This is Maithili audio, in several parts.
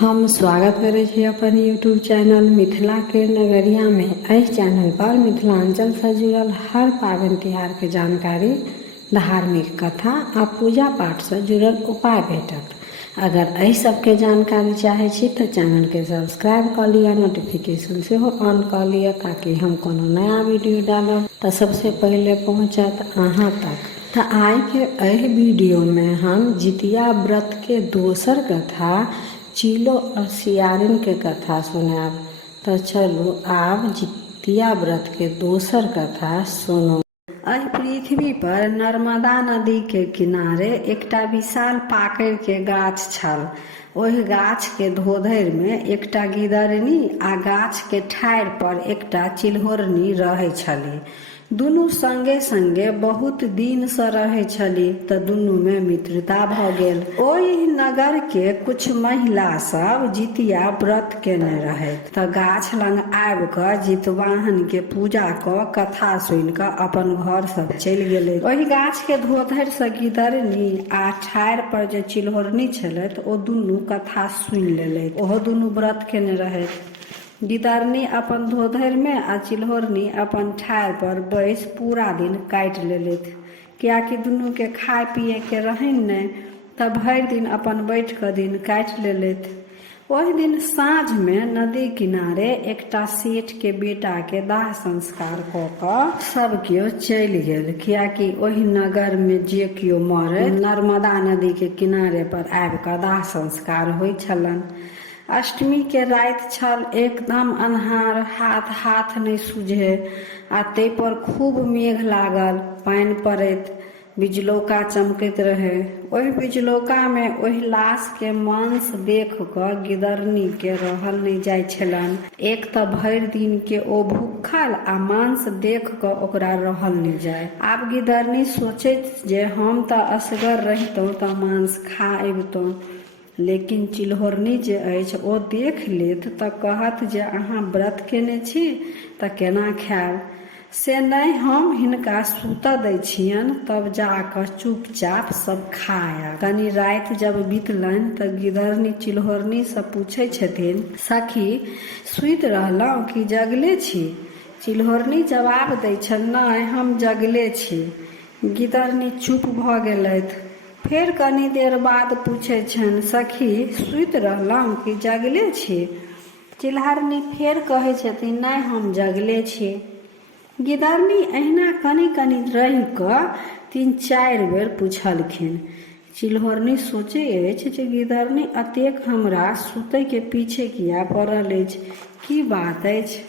हम स्वागत करै छी अपन यूट्यूब चैनल मिथिला के नगरिया में। एहि चैनल पर मिथिलांचल से जुड़ल हर पाबनि तिहार के जानकारी, धार्मिक कथा आ पूजा पाठ से जुड़ल उपाय भेटत। अगर एहि सबके जानकारी चाहे छी तो चैनल के सब्सक्राइब कर लिया, नोटिफिकेशन से ऑन कर लिया ताकि हम कोनो नया वीडियो डालब तो सबसे पहले पहुंचत अहाँ तक। तो आइ के एहि वीडियो में हम जितिया व्रत के दोसर कथा चिलो और सियारिन के कथा सुनाब। तो चलू आब जितिया व्रत के दोसर कथा सुनो। एहि पृथ्वी पर नर्मदा नदी के किनारे एकटा विशाल पाकैर के गाछ छल। ओहि गाछ के धोधरि में एकटा गिदरनी आ गाछ के ठाढ़ि पर एकटा चिल्होरनी रहै छली। दुनू संगे संगे बहुत दिन से रहै छली तऽ दुनू में मित्रता भ गेल। ओहि नगर के कुछ महिला सब जितिया व्रत केने रहैत तऽ गाछ लग आबि कऽ जितवाहन के पूजा कऽ कथा सुनि कऽ अपन घर सब चलि गेलै। ओहि गाछ के धोधरि से गिदरनी आ ठाढ़ि पर जे चिल्होरनी छलथि ओ दुनू कथा सुनि लेलथि। ओहो दुनू व्रत केने रहैत। गिदरनी अपन धोधरि में आ चिल्होरनी अपन ठाढ़ि पर बैस पूरा दिन काटि लेलथि, कियाकि दुनू के खाए पिए के रहनि नहि, तब भरि दिन अपन बैठ कऽ दिन काटि लेलथि। ओहि दिन साँझ में नदी किनारे एकटा सेठ के बेटा के दाह संस्कार कऽ कऽ सब केओ चलि गेल, कियाकि ओहि नगर में जे केओ मरै नर्मदा नदी के किनारे पर आबि कऽ दाह संस्कार होइ छलनि। अष्टमी के राति छल, एकदम अन्हार, हाथ नहीं सूझे आ तै पर खूब मेघ लागल, पानि पड़ैत, बिजलौका चमकैत रहे। ओहि बिजलौका में ओहि लाश के मांस देख कऽ गिदरनी के रहल नहीं जाय छलनि। एक तऽ भरि दिन के ओ भूखल आ मांस देख कऽ ओकरा रहल नहीं जाय। आब गिदरनी सोचैत जे हम तऽ असगर रहितौं तऽ मांस खा अबितौं, लेकिन चिल्होरनी जे अछि ओ देख लेत तऽ कहत जे अहाँ व्रत केने छी तऽ केना खायब। से नहीं, हम हिनका सूतऽ दै छियनि, तब जाकऽ चुपचाप सब खायब। कनी राति जब बीतलनि तऽ गिदरनी चिल्होरनी से पूछै छथिन, सखी सुति रहलहुँ कि जगले छी? चिल्होरनी जवाब दै छनि, नहीं हम जगले छी। गिदरनी चुप भऽ गेलथि। फेर कनी देर बाद पूछे छन, सखी सुति रहलहुँ कि जगले छी? चिल्होरनी फेर कहे छथिन, नहीं हम जगले छी। गिदरनी अहिना कनी कनी रहि कऽ 3-4 बेर पूछलखिन। चिल्होरनी सोचे अछि जे गिदरनी अतेक हमरा सुतै के पीछे किया पड़ल अछि, की बात अछि।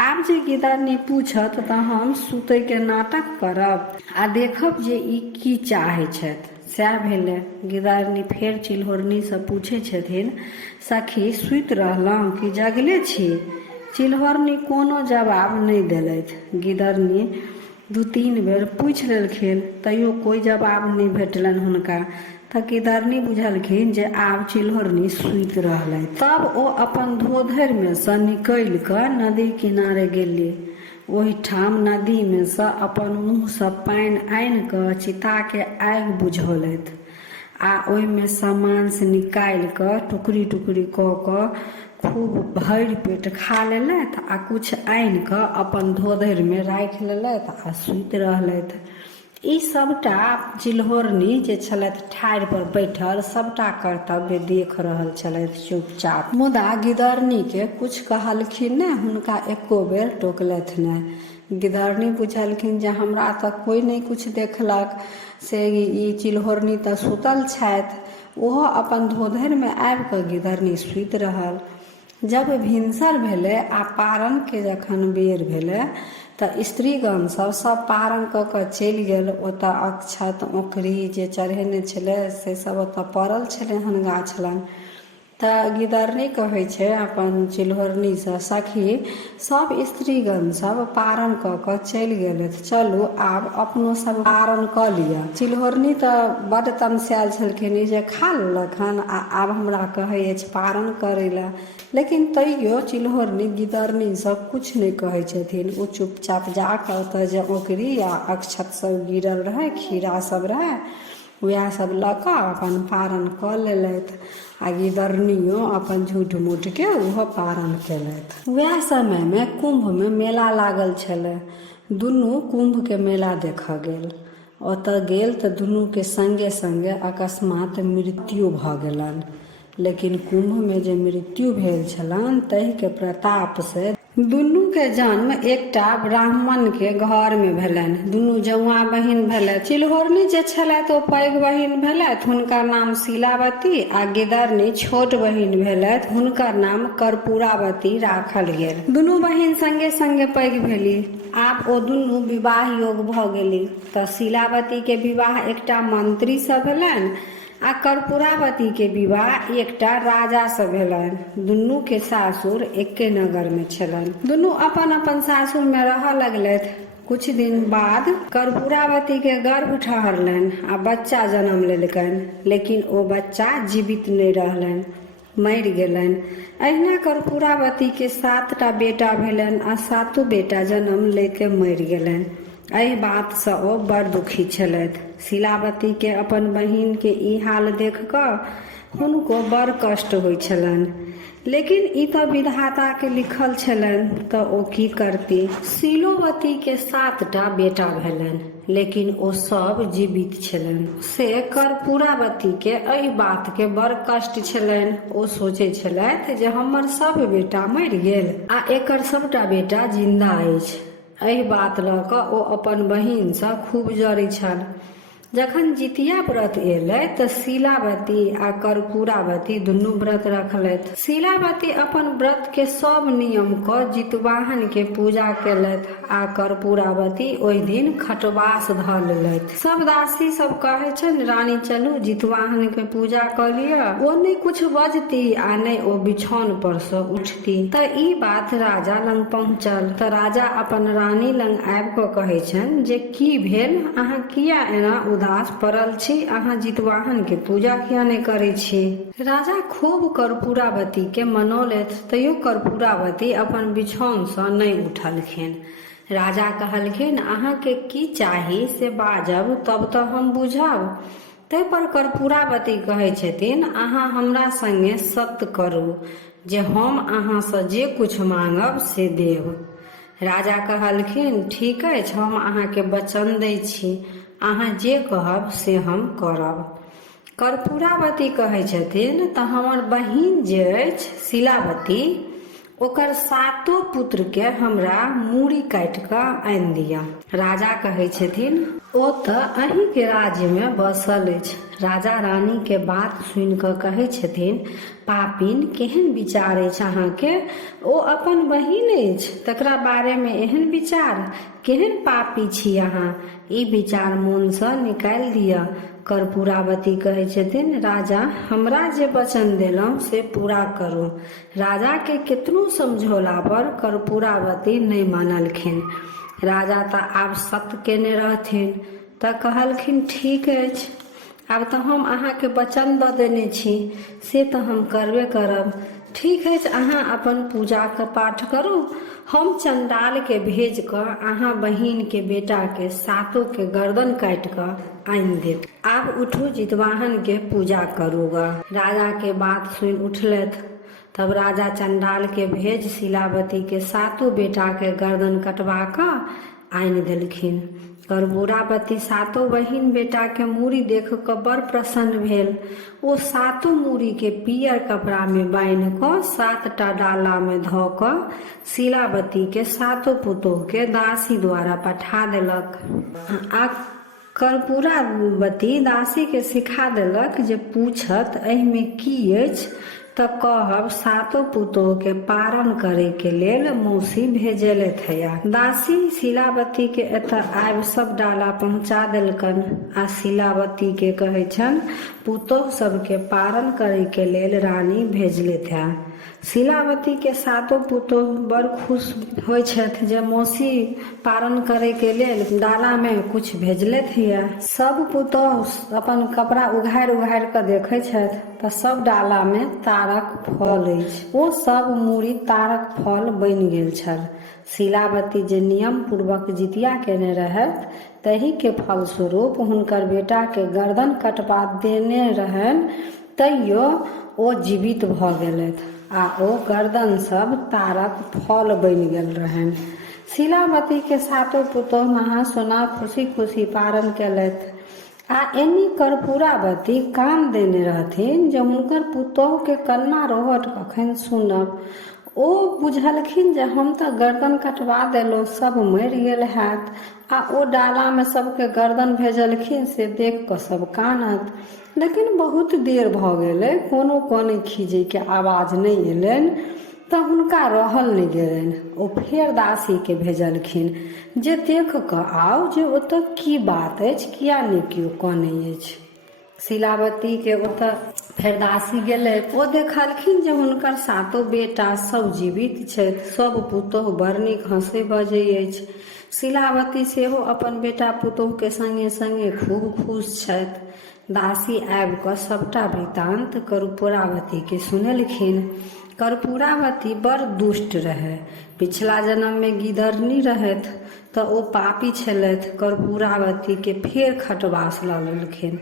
आब जे गिदरनी पूछत तऽ हम सुतै के नाटक करब आ देखब जे ई की चाहै छथि। सएह भेलै। गिदरनी फेर चिल्होरनी से पूछे छथिन, सखी सुति रहलहुँ कि जगले छी? चिल्होरनी कोनो जवाब नहीं देलथि। गिदरनी 2-3 बेर पूछि लेलखिन, तैयो कोई जवाब नहीं भेटलनि हुनका। तऽ गिदरनी बुझलखिन जे आब चिल्होरनी सुति रहलथि। तब ओ अपन धोधरि में से निकलि कऽ नदी किनारे गेली। ओहिठाम नदी में से अपन मुँह से पानि आनि कऽ चिता के आगि बुझौलथि आ ओहि में से मांस निकालि कऽ टुकड़ी टुकड़ी कऽ कऽ खूब भरि पेट खा लेलथि आ कुछ आनि कऽ अपन धोधरि में राखि लेलथि आ सुति रहलथि। ई सबटा चिल्होरनी जे छलथि ठाढ़ि पर बैठल सबटा कर्तव्य देख रहल छलथि चुपचाप। मुदा गिदरनी के कुछ कहलखिन ने, हुनका एको बेर टोकलथि नहीं। गिदरनी बुझलखिन जे हमरा तऽ कोई नहीं कुछ देखलक, से ई चिल्होरनी तऽ सुतल छथि। ओहो अपन धोधरि में आबि कऽ गिदरनी सुति रहल। जब भिनसर भेलै आ पारण के जखन बेर भेलै तऽ स्त्रीगण सब पारण कऽ कऽ चलि गेल। ओतऽ अक्षत औंकरी जे चढ़ेने छलै से सब ओतऽ पड़ल छलै हन गाछ लग। तऽ गिदरनी कहै छै अपन चिल्होरनी से, सखी सब स्त्रीगण सब पारण कऽ कऽ चलि गेलथि, चलू आब अपनो सब पारण कऽ लिअ। चिल्होरनी तऽ बड्ड तमसायल छलखिन, ई जे खा लेलक हन आ आब हमरा कहै अछि पारण करै लए। लेकिन तैयो चिल्होरनी गिदरनी सब कुछ नहीं कहै छथिन। ओ चुपचाप जाकऽ ओतऽ जे औंकरी आ अक्षत सब गिरल रहै, खीरा सब रहै, वएह सब लऽ कऽ अपन पारण कऽ लेलथि आ गिदरनियो अपन झूठ मूठ के ओहो पारण केलथि। वएह समय में कुंभ में मेला लागल छलै। दुनू कुंभ के मेला देखऽ गेल। ओतऽ गेल तऽ दुनू के संगे संगे अकस्मात मृत्यु भऽ गेलनि। लेकिन कुंभ में जे मृत्यु भेल छलनि ताहि के प्रताप से दुनू के जन्म एकटा ब्राह्मण के घर में भेलनि। दुनू जौआ बहिन भेलथि। चिल्होरनी जे छलथि ओ पैघ बहिन भेलथि, हुनकर नाम शीलावती, आ गिदरनी छोट बहिन भेलथि, हुनकर नाम कर्पूरावती राखल गेल। दुनू बहिन संगे संगे पैघ भेली। आब ओ दुनू विवाह योग भऽ गेली। तऽ शीलावती के विवाह एकटा मंत्री सँ भेलनि आ कर्पूरावती के विवाह एकटा राजा सँ भेलनि। दुनू के सासुर एके नगर में छलनि। दुनू अपन अपन सासुर में रहऽ लगलथि। कुछ दिन बाद कर्पूरावती के गर्भ ठहरलनि आ बच्चा जन्म लेलकनि। लेकिन ओ बच्चा जीवित नहि रहलनि, मरि गेलनि। अहिना कर्पूरावती के 7टा बेटा भेलनि आ 7 बेटा जन्म लेके मरि गेलनि। एहि बात सँ ओ बड़ दुखी छलथि। शीलावती के अपन बहिन के ई हाल देख कऽ हुनको बड़ कष्ट होइ छलनि। लेकिन ई तऽ विधाता के लिखल छलनि तऽ ओ की करती। शीलोवती के 7टा बेटा भेलनि, लेकिन ओ सब जीवित छलनि। से कर्पूरावती के एहि बात के बड़ कष्ट छलनि। ओ सोचै छलथि जे हमर सब बेटा मरि गेल आ एकर सबटा बेटा जिन्दा अछि। एहि बात लऽ कऽ ओ अपन बहिन सँ खूब जरै छल। जखन जितिया व्रत एलै तऽ शीलावती आ कर्पूरावती दुनू व्रत रखलथि। शीलावती अपन व्रत के सब नियम कऽ जितवाहन के पूजा केलथि आ कर्पूरावती ओहि दिन खटवास धऽ लेलथि। सब दासी सब कहै छनि, रानी चलू जितवाहन के पूजा कऽ लिअ। ओ नहि कुछ बजती आ नहि ओ बिछौन पर सँ उठती। तऽ ई बात राजा लग पहुँचल तऽ राजा अपन रानी लग आबि कऽ कहै छनि जे की भेल, अहाँ किया एना उदास पड़ल छी, अहाँ जितवाहन के पूजा किया नहीं करै छी। राजा खूब कर्पूरावती के मनौलथि, तैयो कर्पूरावती अपन बिछौन सँ नहीं उठलखिन। राजा कहलखिन, अहाँ के की चाही से बाजब तब तऽ हम बुझब। तै पर कर्पूरावती कहै छथिन, अहाँ हमरा संगे सत्य करू जे हम अहाँ सँ जे कुछ मांगब से देब। राजा कहलखिन, ठीक अछि, हम अहाँके वचन दै छी, अहाँ जे कहब से हम करब। कर्पूरावती कहै छथिन, तऽ हमर बहिन जे अछि शीलावती, ओकर 7 पुत्र के हमरा मूड़ी काटि कऽ आनि दिअ। राजा कहै छथिन, ओ तऽ अहीं के राज्य में बसल अछि। राजा रानी के बात सुनि कऽ कहै छथिन, पापिन, केहन विचार अछि अहाँके। ओ अपन बहिन अछि, तकरा बारे में एहन विचार। केहन पापी छी अहाँ, ई विचार मोन सँ निकालि दिअ। कर्पूरावती कहै छथिन, राजा हमरा जे वचन देलहुँ से पूरा करू। राजा के केतनो समझौला पर कर्पूरावती नहीं मानलखिन। राजा तऽ आब सत्य केने रहथिन तऽ कहलखिन, ठीक अछि, आब तऽ हम अहाँके वचन दऽ देने छी, से तऽ हम करबे करब। ठीक अछि, अहाँ अपन पूजा के पाठ करू, हम चंडाल के भेज कऽ अहाँ बहिन के बेटा के 7 के गर्दन काटि कऽ आनि देब। आब उठू, जितवाहन के पूजा करूगा। राजा के बात सुनि उठलथि। तब राजा चंडाल के भेज शीलावती के 7 बेटा के गर्दन कटवा कऽ आनि देलखिन। कर्पूरावती 7 बहिन बेटा के मूड़ी देख कऽ बड़ प्रसन्न भेल। ओ 7 मूड़ी के पीयर कपड़ा में बान्हि कऽ 7टा डाला में धऽ कऽ शीलावती के 7 पुतोह के दासी द्वारा पठा देलक। आ कर्पूरावती दासी के सिखा देलक जे पूछत एहि में की अछि तऽ कहब 7 पुतोह के पारण करे के लेल मौसी भेजेलथि है। दासी शीलावती के एतऽ आबि सब डाला पहुँचा देलकन आ शीलावती के कहै छन पुतोह सबके पारण करे के लेल रानी भेजलथि है। शीलावती के 7 पुतोह बड़ खुश होइ छथि जे मौसी पारण करे के लेल डाला में कुछ भेजलथि है। सब पुतोह अपन कपड़ा उघारि उघारि कऽ देखै छथि तऽ सब डाला में तारक फल अछि। ओ सब मूड़ी तारक फल बनि गेल छल। शीलावती जे नियम पूर्वक जितिया केने रहथि तही के फलस्वरूप हुनकर बेटा के गर्दन कटवा देने रहन, तैयो ओ जीवित भ गेलथि आ ओ गर्दन सब तारक फल बनि गेल रहनि। शीलावती के सातो पुतोह नहा सोना खुशी खुशी पारण केलथि आ एनी कर्पूरावती कान देने रहथिन जे हुनकर पुतोह के कन्ना रोहट कखन सुनब। ओ बुझलखिन जे हम तऽ गर्दन कटवा देलहुँ, सब मरि गेल हैत, आ ओ डाला में सबके गर्दन भेजलखिन से देख कऽ सब कानत। लेकिन बहुत देर भऽ गेलै, कोनो कोने खीजै के आवाज नहीं एलनि, तऽ हुनका रहल नहीं गेलनि। ओ फेर दासी के भेजलखिन जे देख कऽ आउ जे ओतऽ की बात अछि, किया नहि केओ कानै अछि। शीलावती के ओतऽ फेर दासी गेलै। ओ देखलखिन जे हुनकर सातो बेटा सब जीवित छथि, सब पुतोह बड़ नीक हंसै बजै अछि। शीलावती सेहो अपन बेटा पुतोह के संगे संगे खूब खुश छथि। दासी आबि कऽ सबटा वृतांत कर्पूरावती के सुनेलखिन। कर्पूरावती बड़ दुष्ट रहै, पिछला जन्म में गिदरनी रहथि तऽ ओ पापी छलथि। कर्पूरावती के फेर खटवास लऽ लेलखिन।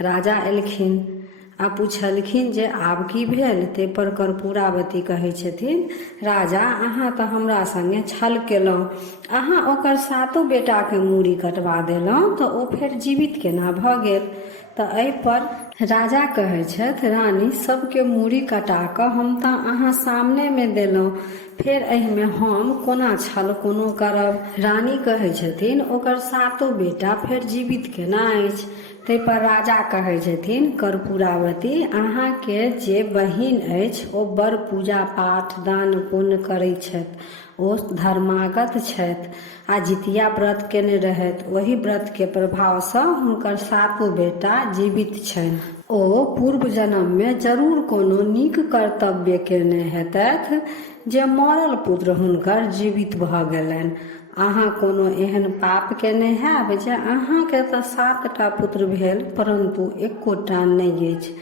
राजा एलखिन आ पूछलखिन जे आब की भेल। ते पर कर्पूरावती कहै छथिन, राजा अहाँ तऽ हमरा संगे छल केलहुँ, अहाँ ओकर सातो बेटा के मूड़ी कटवा देलहुँ तऽ ओ फेर जीवित केना भऽ गेल। तऽ एहि पर राजा कहै छथि, रानी सबके मूड़ी कटा कऽ हम तऽ अहाँ सामने में देलहुँ, फेर एहिमे हम कोना छल कोनो करब। रानी कहै छथिन, ओकर सातो बेटा फेर जीवित केना अछि। ताहि पर राजा कहै छथिन, कर्पूरावती अहाँके जे बहिन अछि ओ बड़ पूजा पाठ दान पुण्य करैत छथि, ओ धर्मागत छथि आ जितिया व्रत केने रहथि। ओहि व्रत के प्रभाव सँ हुनकर सातो बेटा जीवित छनि। ओ पूर्व जन्म में जरूर कोनो नीक कर्तव्य केने हेतथि जे मरल पुत्र हुनकर जीवित भऽ गेलनि। अहाँ कोनो एहन पाप केने हैब जे अहाँके तऽ 7टा पुत्र भेल परंतु एकोटा नहि अछि।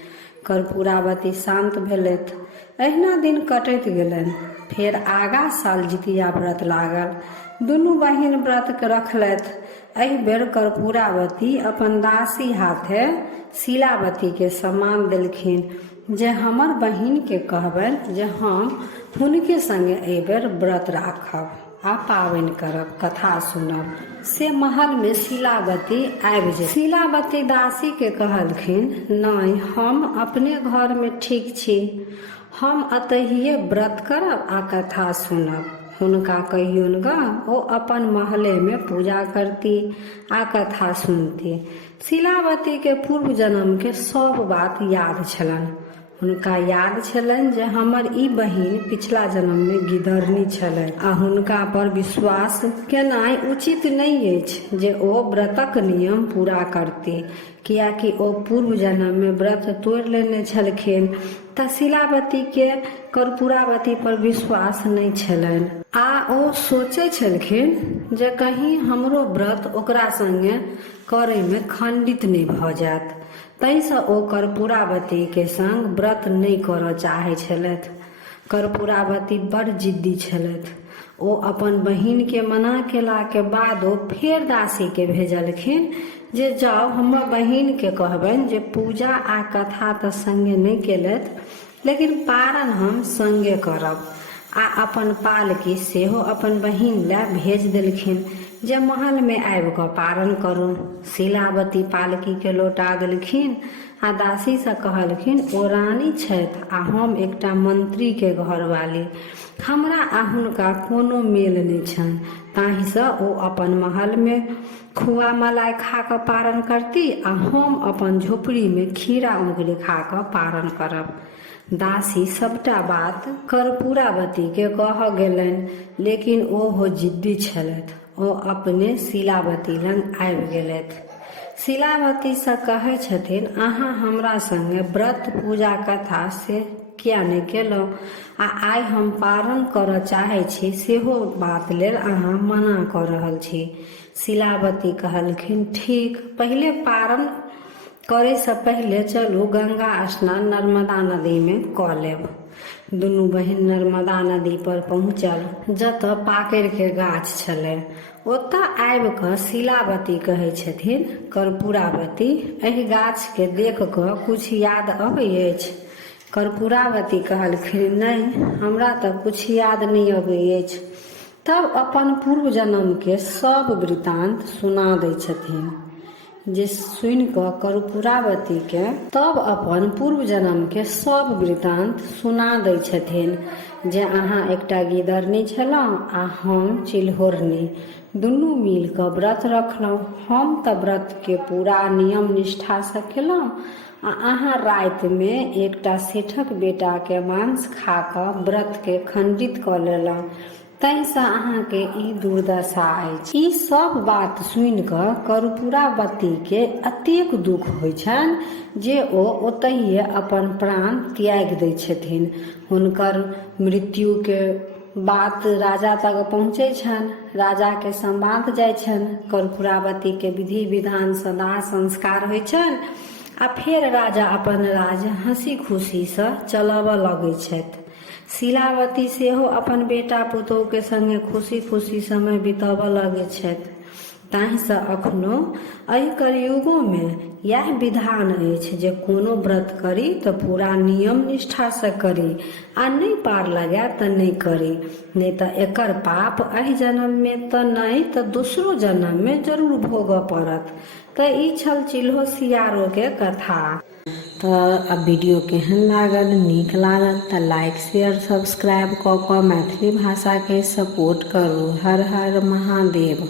कर्पूरावती शांत भेलथि। अहिना दिन कटैत गेलनि। फेर आगा साल जितिया व्रत लागल। दुनू बहिन व्रत के रखलथि। एहि बेर कर्पूरावती अपन दासी हाथे शीलावती के सम्मान देलखिन जे हमर बहिन के कहबनि जे हम हुनके संगे एहि बेर व्रत राखब आ पाबनि करब, कथा सुनब। से महल में शीलावती आबि जे शीलावती दासी के कहलखिन, नहीं हम अपने घर में ठीक छी, हम अतहिए व्रत करब आ कथा सुनब। हुनका कहियौन ग ओ अपन महले में पूजा करती आ कथा सुनती। शीलावती के पूर्व जन्म के सब बात याद छलनि। हुनका याद छलनि जे हमर ई बहिन पिछला जन्म में गिदरनी छलथि आ हुनका पर विश्वास केनाइ उचित नहीं अछि जे ओ व्रतक नियम पूरा करती, कियाकि ओ पूर्व जन्म में व्रत तोड़ि लेने छलखिन। तऽ शीलावती के कर्पूरावती पर विश्वास नहीं छलनि आ ओ सोचै छलखिन जे कहीं हमरो व्रत ओकरा संगे करय में खंडित नहीं भऽ जायत। ताहिसँ ओ कर्पूरावती के संग व्रत नहीं करय चाहै छलथि। कर्पूरावती बड़ जिद्दी छलथि। ओ अपन बहिन के मना केला के बादो फेर दासी के भेजलखिन जे जाउ हमर बहिन के कहबनि जे पूजा आ कथा तऽ संगे नहीं केलथि, लेकिन पारण हम संगे करब। आ अपन पालकी सेहो अपन बहिन लए भेज देलखिन जे महल में आबि कऽ पारण करू। शीलावती पालकी के लौटा देलखिन आ दासी से कहलखिन, ओ रानी छथि आ हम एकटा मंत्री के घरवाली, हमरा आ हुनका कोनो मेल नहीं छनि। ताहिसँ ओ अपन महल में खुआ मलाई खा कऽ पारण करती आ हम अपन झोपड़ी में खीरा औंगरी खा कऽ पारण करब। दासी सबटा बात कर्पूरावती के कह गेलनि, लेकिन ओहो जिद्दी छलथि। ओ अपने शीलावती लग आबि गेलथि। शीलावती से कहै छथिन, अहाँ हमरा संगे व्रत पूजा कथा से किया नहीं केलहुँ आ आइ हम पारण करऽ चाहै छी सेहो बात लेल अहाँ मना कऽ रहल छी। शीलावती कहलखिन, ठीक, पहिले पारण करे से पहले चलू गंगा स्नान नर्मदा नदी में कऽ लेब। दुनू बहिन नर्मदा नदी पर पहुँचल, जतऽ पाकैर के गाछ छलै। ओतऽ आबि कऽ शीलावती कहै छथिन, कर्पूरावती, एहि गाछ के देख कऽ कुछ याद अबै अछि? कर्पूरावती कहलखिन, नहि, हमरा तऽ कुछ याद नहीं अबै अछि। तब अपन पूर्व जन्म के सब वृतांत सुना दै छथिन, जे सुनि कऽ कर्पूरावती के तब अपन पूर्व जन्म के सब वृतांत सुना दै छथिन, जे अहाँ एकटा गिदरनी छलहुँ आ हम चिल्होरनी, दुनू मिल कऽ व्रत रखलहुँ। हम तऽ व्रत के पूरा नियम निष्ठा से केलहुँ आ अहाँ राति में एकटा सेठक बेटा के मांस खा कऽ व्रत के खंडित कऽ लेलहुँ, ताहिसँ अहाँके ई दुर्दशा अछि। ई सब बात सुनि कऽ कर्पूरावती के एतेक दुख होइ छनि जे ओ ओतहिए अपन प्राण त्याग दै छथिन। हुनकर मृत्यु के बात राजा तक पहुँचै छनि, राजा के संवाद जाइ छनि, कर्पूरावती के विधि विधान सँ दाह संस्कार होइ छनि आ फेर राजा अपन राज हंसी खुशी सँ चलबऽ लगै छथि। शीलावती सेहो अपन बेटा पुतोह के संगे खुशी खुशी समय बितबऽ लगै छथि। ताहिसँ अखनो एहि कलयुगो में यह विधान अछि जे कोनो व्रत करी तऽ पूरा नियम निष्ठा से करी आ नहीं पार लगे तऽ नहीं करी, नहीं तऽ एकर पाप एहि जन्म में तऽ नहीं तऽ दोसरो जन्म में जरूर भोगऽ पड़त। तऽ ई छल चिल्हो सियारो के कथा। तऽ अब वीडियो केहन लागल, नीक लागल तऽ लाइक शेयर सब्सक्राइब कऽ कऽ मैथिली भाषा के सपोर्ट करू। हर हर महादेव।